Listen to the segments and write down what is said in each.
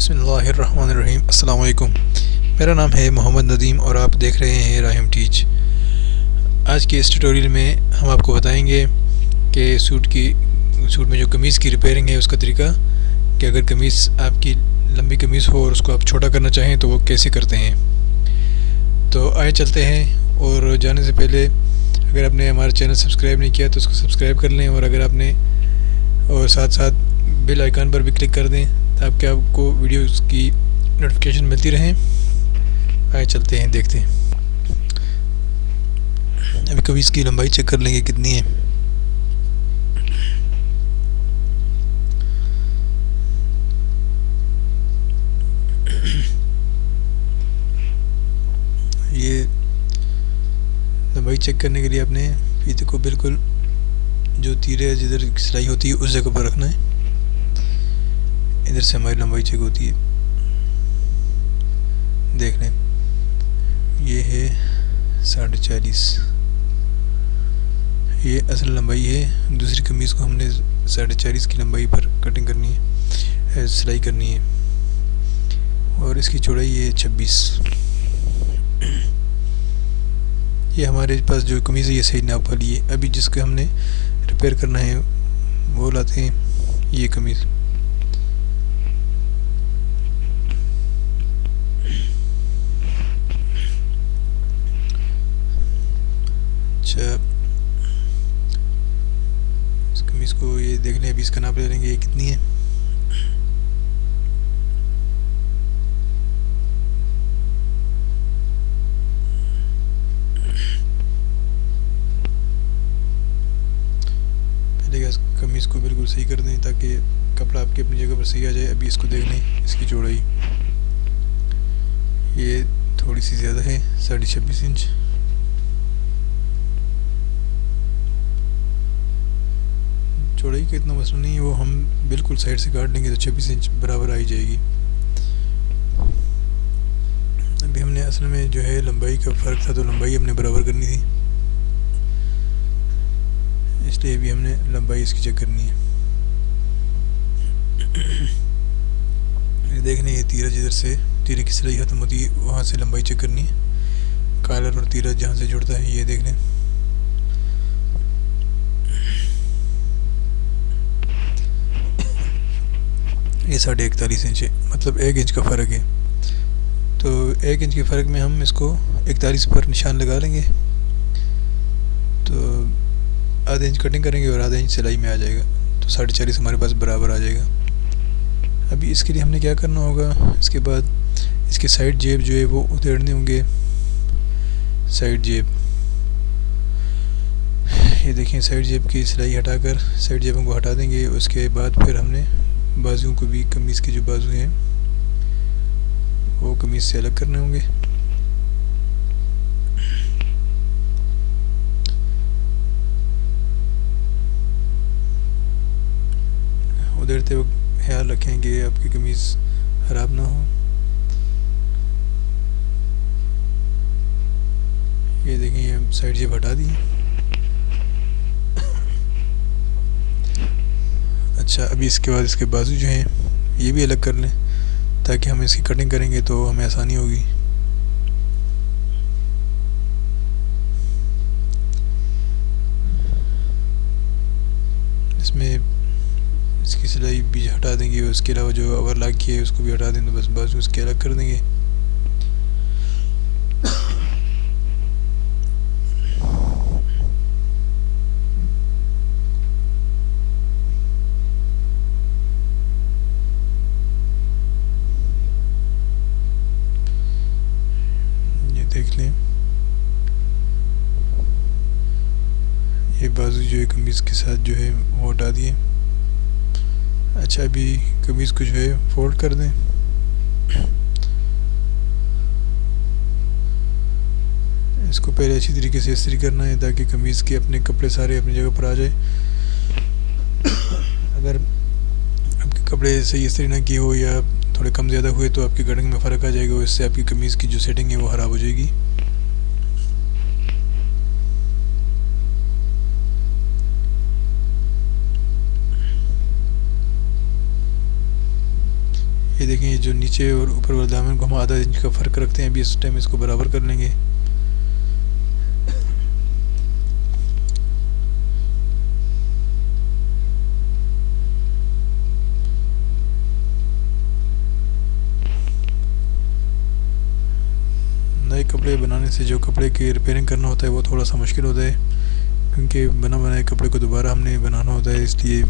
बिस्मिल्लाहिर्रहमानिर्रहीम। अस्सलाम वालेकुम। मेरा नाम है मोहम्मद नदीम और आप देख रहे हैं राहिम टीच। आज के इस ट्यूटोरियल में हम आपको बताएंगे कि सूट में जो कमीज़ की रिपेयरिंग है उसका तरीका, कि अगर कमीज़ आपकी लंबी कमीज़ हो और उसको आप छोटा करना चाहें तो वो कैसे करते हैं। तो आए चलते हैं। और जाने से पहले अगर आपने हमारा चैनल सब्सक्राइब नहीं किया तो उसको सब्सक्राइब कर लें, और अगर आपने और साथ साथ बेल आइकन पर भी क्लिक कर दें ताकि आपको वीडियोस की नोटिफिकेशन मिलती रहें। आए चलते हैं, देखते हैं। अभी कमीज़ की लंबाई चेक कर लेंगे कितनी है। ये लंबाई चेक करने के लिए आपने फीते को बिल्कुल जो तीरे जिधर सिलाई होती है उस जगह पर रखना है। इधर से हमारी लंबाई चेक होती है। देख लें, ये है 40.5। ये असल लंबाई है। दूसरी कमीज़ को हमने 40.5 की लंबाई पर कटिंग करनी है, सिलाई करनी है। और इसकी चौड़ाई है 26। ये हमारे पास जो कमीज़ है ये सही नाप वाली है। अभी जिसको हमने रिपेयर करना है वो लाते हैं ये कमीज़। अच्छा, इस कमीज़ को ये देख लें। अभी इसका नाप ले लेंगे, ये कितनी है। पहले इस कमीज़ को बिल्कुल सही कर दें ताकि कपड़ा आपकी अपनी जगह पर सही आ जाए। अभी इसको देख लें, इसकी चौड़ाई ये थोड़ी सी ज़्यादा है, 26.5 इंच। चौड़ाई का इतना मसला नहीं है, वो हम बिल्कुल साइड से काट लेंगे तो 26 इंच बराबर आ ही जाएगी। अभी हमने असल में जो है लंबाई का फ़र्क था तो लंबाई हमने बराबर करनी थी, इसलिए अभी हमने लंबाई इसकी चेक करनी है। ये देखने, ये तीरा जिधर से तीरे की सिलाई ख़त्म होती है वहाँ से लंबाई चेक करनी है। कॉलर और तीरा जहाँ से जुड़ता है ये देख लें। ये 41.5 इंच है, मतलब 1 इंच का फ़र्क है। तो 1 इंच के फ़र्क में हम इसको 41 पर निशान लगा लेंगे तो आधा इंच कटिंग करेंगे और आधा इंच सिलाई में आ जाएगा, तो 40.5 हमारे पास बराबर आ जाएगा। अभी इसके लिए हमने क्या करना होगा, इसके बाद इसके साइड जेब जो है वो उधेड़ने होंगे। साइड जेब, ये देखिए, साइड जेब की सिलाई हटाकर साइड जेबों को हटा देंगे। उसके बाद फिर हमने बाजुओं को भी, कमीज़ के जो बाजू हैं वो कमीज़ से अलग करने होंगे। उधेड़ते वक्त ख्याल रखें कि आपकी कमीज़ ख़राब ना हो। ये देखिए, ये साइड जेब हटा दी। अच्छा, अभी इसके बाद इसके बाजू जो हैं ये भी अलग कर लें ताकि हम इसकी कटिंग करेंगे तो हमें आसानी होगी। इसमें इसकी सिलाई भी हटा देंगे, उसके अलावा जो ओवरलॉक की है उसको भी हटा दें, तो बस बाजू उसके अलग कर देंगे। ये देख लें, ये बाजू जो है कमीज़ के साथ जो है वो हटा दिए। अच्छा, अभी कमीज़ को जो है फोल्ड कर दें। इसको पहले अच्छी तरीके से इस्त्री करना है ताकि कमीज़ के अपने कपड़े सारे अपनी जगह पर आ जाए। अगर आपके कपड़े सही इस्त्री ना किए हो या थोड़े कम ज़्यादा हुए तो आपकी कटिंग में फ़र्क आ जाएगा, इससे आपकी कमीज़ की जो सेटिंग है वो ख़राब हो जाएगी। ये देखें, ये जो नीचे और ऊपर वाले दामन को हम आधा इंच का फ़र्क रखते हैं, अभी इस टाइम इसको बराबर कर लेंगे। नए कपड़े बनाने से जो कपड़े की रिपेयरिंग करना होता है वो थोड़ा सा मुश्किल होता है, क्योंकि बना बनाए कपड़े को दोबारा हमने बनाना होता है, इसलिए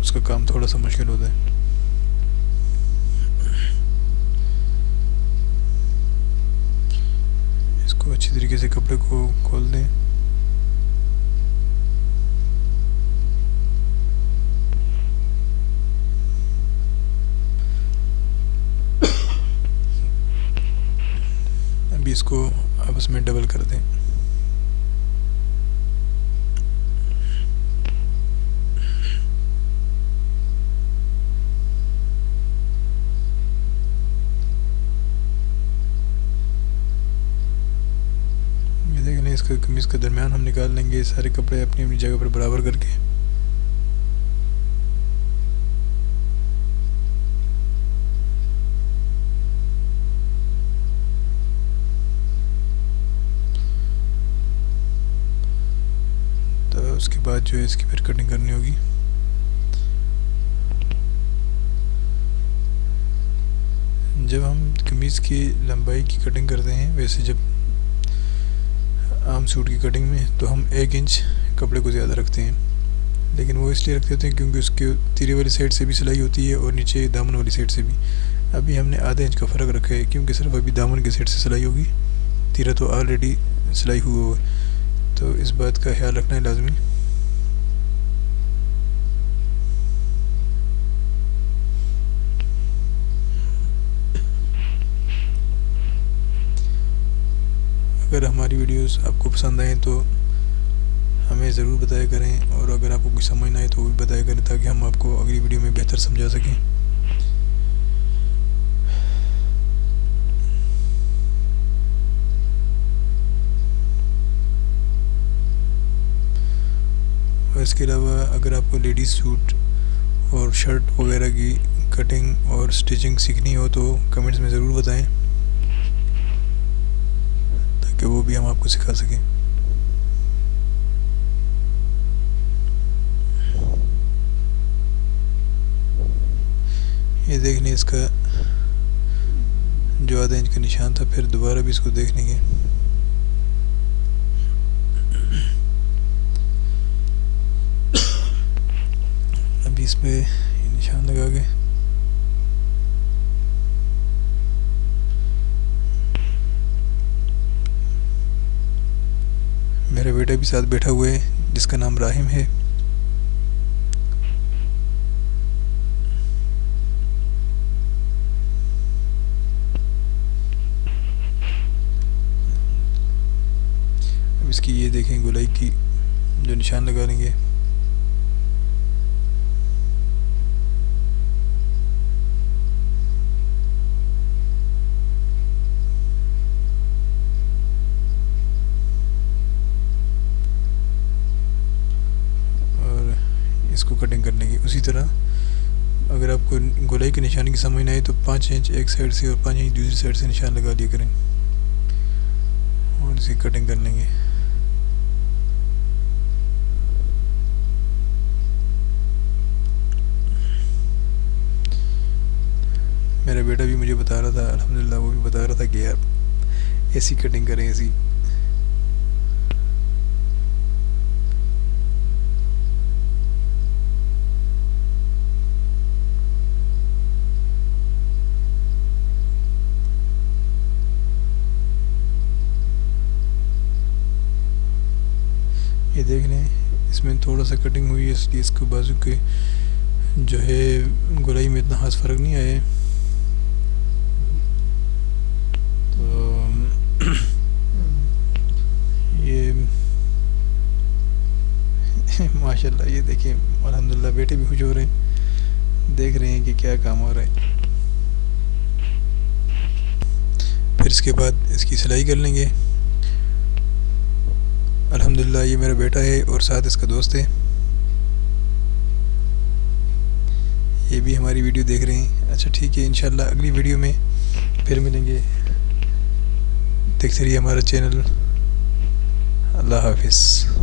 उसका काम थोड़ा सा मुश्किल होता है। इसको अच्छी तरीके से कपड़े को खोल दें। अभी इसको आपस में डबल कर दें। ये देख लें, इसका कमीज़ का दरमियान हम निकाल लेंगे, सारे कपड़े अपनी अपनी जगह पर बराबर करके। तो उसके बाद जो है इसकी फिर कटिंग करनी होगी। जब हम कमीज़ की लंबाई की कटिंग करते हैं, वैसे जब आम सूट की कटिंग में तो हम 1 इंच कपड़े को ज़्यादा रखते हैं, लेकिन वो इसलिए रखते होते हैं क्योंकि उसके तीरे वाली साइड से भी सिलाई होती है और नीचे दामन वाली साइड से भी। अभी हमने आधे इंच का फ़र्क रखा है, क्योंकि सिर्फ अभी दामन की साइड से सिलाई होगी, तीरा तो ऑलरेडी सिलाई हुआ है, तो इस बात का ख्याल रखना है लाजमी। अगर हमारी वीडियोस आपको पसंद आए तो हमें ज़रूर बताया करें, और अगर आपको कुछ समझ ना आए तो वो भी बताया करें, ताकि हम आपको अगली वीडियो में बेहतर समझा सकें। और इसके अलावा अगर आपको लेडीज़ सूट और शर्ट वगैरह की कटिंग और स्टिचिंग सीखनी हो तो कमेंट्स में ज़रूर बताएं, ताकि वो भी हम आपको सिखा सकें। ये देख लें, इसका जो आधा इंच का निशान था, फिर दोबारा भी इसको देख लेंगे। अभी इस पे निशान लगा के मेरा बेटा भी साथ बैठा हुआ है, जिसका नाम राहिम है। अब इसकी ये देखें गोलाई की जो निशान लगा लेंगे। और इसको कटिंग करने की उसी तरह, अगर आपको गोलाई के निशान की समझ ना आए तो 5 इंच एक साइड से और 5 इंच दूसरी साइड से निशान लगा लिया करें, और इसकी कटिंग कर लेंगे। मेरा बेटा भी मुझे बता रहा था, अल्हम्दुलिल्लाह वो भी बता रहा था कि यार ऐसी कटिंग करें, ऐसी। ये देख लें, इसमें थोड़ा सा कटिंग हुई है, इसलिए इसको बाजू के जो है गोलाई में इतना खास फ़र्क नहीं आया है। तो ये माशाल्लाह, ये देखिए अल्हम्दुलिल्लाह बेटे भी खुश हो रहे हैं, देख रहे हैं कि क्या काम हो रहा है। फिर इसके बाद इसकी सिलाई कर लेंगे। अल्हम्दुलिल्लाह ये मेरा बेटा है और साथ इसका दोस्त है। ये भी हमारी वीडियो देख रहे हैं। अच्छा ठीक है, इंशाल्लाह अगली वीडियो में फिर मिलेंगे। देखते रहिए हमारा चैनल। अल्लाह हाफिज़।